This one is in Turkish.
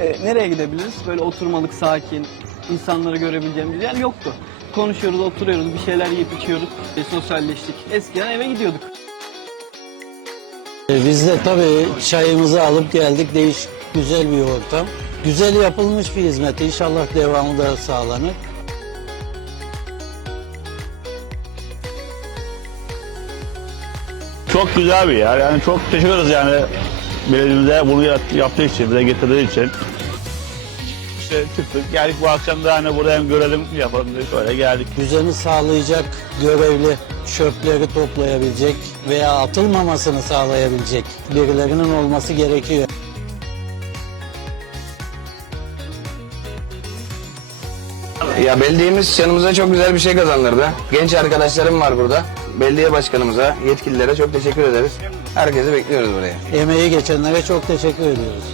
e, nereye gidebiliriz? Böyle oturmalık, sakin, insanları görebileceğimiz yer yoktu. Konuşuyoruz, oturuyoruz, bir şeyler yiyip içiyoruz, e, sosyalleştik. Eskiden eve gidiyorduk. E, Biz de tabii çayımızı alıp geldik. Değişik, güzel bir ortam. Güzel yapılmış bir hizmet. İnşallah devamı da sağlanır. Çok güzel bir yer. Yani çok teşekkür ederiz yani belediyemize bunu yap- yaptığı için, bize getirdiği için. İşte çıktık, geldik bu akşam da hani burada hem görelim yapalım dedik öyle geldik. Düzeni sağlayacak görevli çöpleri toplayabilecek veya atılmamasını sağlayabilecek birilerinin olması gerekiyor. Ya belediyemiz yanımıza çok güzel bir şey kazandırdı. Genç arkadaşlarım var burada. Belediye başkanımıza, yetkililere çok teşekkür ederiz. Herkesi bekliyoruz buraya. Emeği geçenlere çok teşekkür ediyoruz.